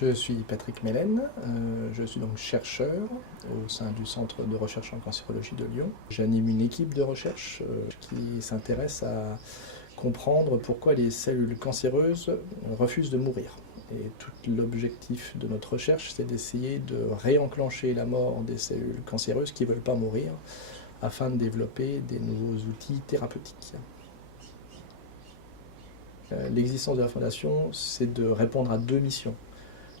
Je suis Patrick Mélène, je suis donc chercheur au sein du Centre de recherche en cancérologie de Lyon. J'anime une équipe de recherche qui s'intéresse à comprendre pourquoi les cellules cancéreuses refusent de mourir. Et tout l'objectif de notre recherche, c'est d'essayer de réenclencher la mort des cellules cancéreuses qui ne veulent pas mourir afin de développer des nouveaux outils thérapeutiques. L'existence de la Fondation, c'est de répondre à deux missions.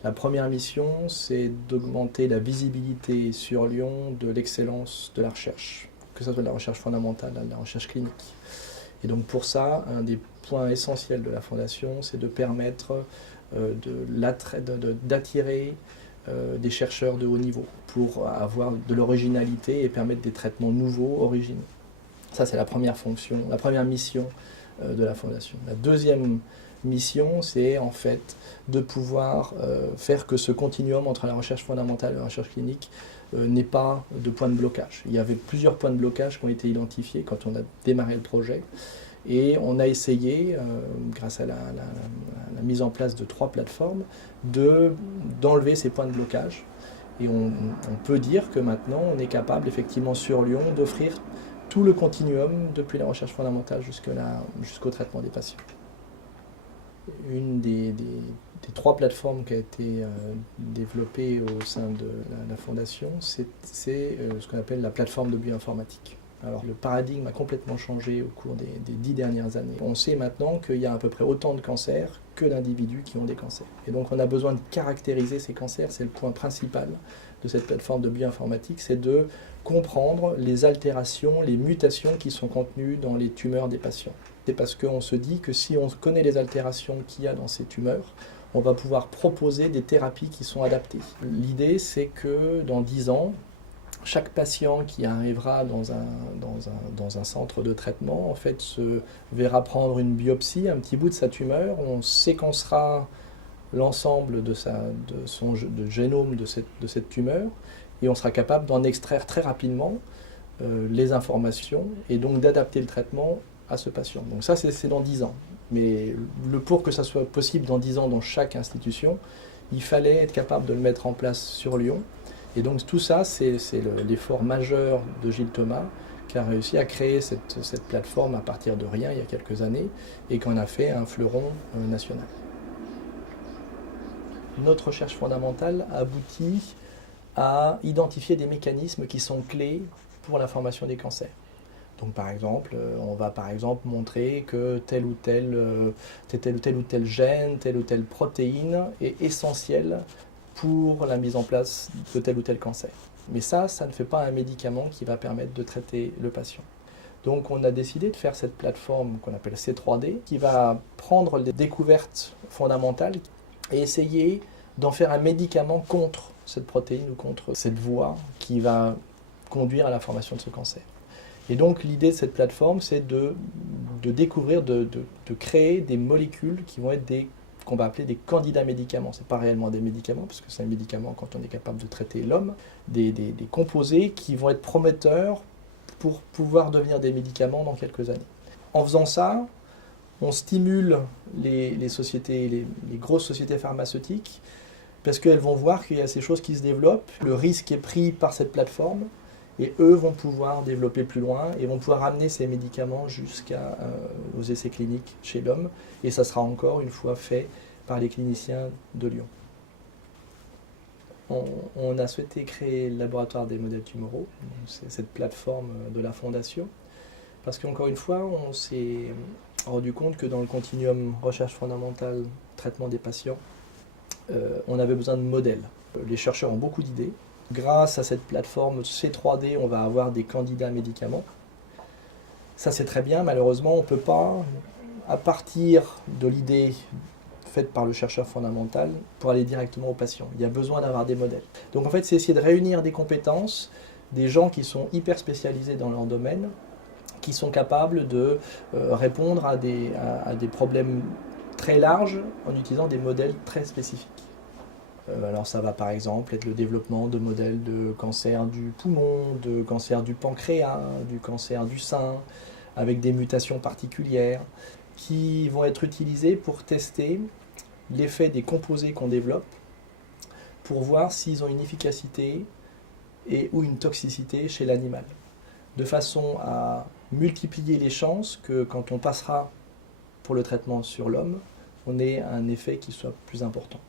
La première mission, c'est d'augmenter la visibilité sur Lyon de l'excellence de la recherche, que ce soit de la recherche fondamentale, de la recherche clinique. Et donc pour ça, un des points essentiels de la Fondation, c'est de permettre d'attirer des chercheurs de haut niveau pour avoir de l'originalité et permettre des traitements nouveaux, originaux. Ça, c'est la première fonction, la première mission de la Fondation. La deuxième mission, c'est en fait de pouvoir faire que ce continuum entre la recherche fondamentale et la recherche clinique n'ait pas de point de blocage. Il y avait plusieurs points de blocage qui ont été identifiés quand on a démarré le projet. Et on a essayé, grâce à la mise en place de 3 plateformes, d'enlever ces points de blocage. Et on peut dire que maintenant, on est capable, effectivement, sur Lyon, d'offrir tout le continuum, depuis la recherche fondamentale jusqu'au traitement des patients. Une des 3 plateformes qui a été développée au sein de la Fondation, c'est ce qu'on appelle la plateforme de bioinformatique. Alors le paradigme a complètement changé au cours des 10 dernières années. On sait maintenant qu'il y a à peu près autant de cancers que d'individus qui ont des cancers. Et donc on a besoin de caractériser ces cancers, c'est le point principal de cette plateforme de bioinformatique, c'est de comprendre les altérations, les mutations qui sont contenues dans les tumeurs des patients. C'est parce qu'on se dit que si on connaît les altérations qu'il y a dans ces tumeurs, on va pouvoir proposer des thérapies qui sont adaptées. L'idée, c'est que dans 10 ans, chaque patient qui arrivera dans un centre de traitement, en fait, se verra prendre une biopsie, un petit bout de sa tumeur, on séquencera l'ensemble de génome de cette tumeur, et on sera capable d'en extraire très rapidement les informations, et donc d'adapter le traitement à ce patient. Donc ça, c'est dans 10 ans. Mais pour que ça soit possible dans 10 ans dans chaque institution, il fallait être capable de le mettre en place sur Lyon. Et donc tout ça, c'est l'effort majeur de Gilles Thomas, qui a réussi à créer cette plateforme à partir de rien il y a quelques années, et qu'on a fait un fleuron national. Notre recherche fondamentale aboutit à identifier des mécanismes qui sont clés pour l'information des cancers. Donc par exemple, on va par exemple montrer que tel ou tel gène, telle ou telle protéine est essentielle pour la mise en place de tel ou tel cancer. Mais ça ne fait pas un médicament qui va permettre de traiter le patient. Donc on a décidé de faire cette plateforme qu'on appelle C3D, qui va prendre les découvertes fondamentales et essayer d'en faire un médicament contre cette protéine ou contre cette voie qui va conduire à la formation de ce cancer. Et donc l'idée de cette plateforme, c'est de découvrir, de créer des molécules qui vont être qu'on va appeler des candidats médicaments. Ce n'est pas réellement des médicaments, parce que c'est un médicament quand on est capable de traiter l'homme, des composés qui vont être prometteurs pour pouvoir devenir des médicaments dans quelques années. En faisant ça, on stimule les sociétés, les grosses sociétés pharmaceutiques, parce qu'elles vont voir qu'il y a ces choses qui se développent, le risque est pris par cette plateforme, et eux vont pouvoir développer plus loin et vont pouvoir amener ces médicaments jusqu'aux essais cliniques chez l'homme. Et ça sera encore une fois fait par les cliniciens de Lyon. On a souhaité créer le laboratoire des modèles tumoraux, c'est cette plateforme de la Fondation, parce qu'encore une fois, on s'est rendu compte que dans le continuum recherche fondamentale, traitement des patients, on avait besoin de modèles. Les chercheurs ont beaucoup d'idées. Grâce à cette plateforme C3D, on va avoir des candidats médicaments. Ça, c'est très bien. Malheureusement, on ne peut pas, à partir de l'idée faite par le chercheur fondamental, pour aller directement au patient. Il y a besoin d'avoir des modèles. Donc en fait, c'est essayer de réunir des compétences, des gens qui sont hyper spécialisés dans leur domaine, qui sont capables de répondre à des problèmes très larges en utilisant des modèles très spécifiques. Alors ça va par exemple être le développement de modèles de cancer du poumon, de cancer du pancréas, du cancer du sein, avec des mutations particulières, qui vont être utilisés pour tester l'effet des composés qu'on développe pour voir s'ils ont une efficacité et ou une toxicité chez l'animal, de façon à multiplier les chances que quand on passera pour le traitement sur l'homme, on ait un effet qui soit plus important.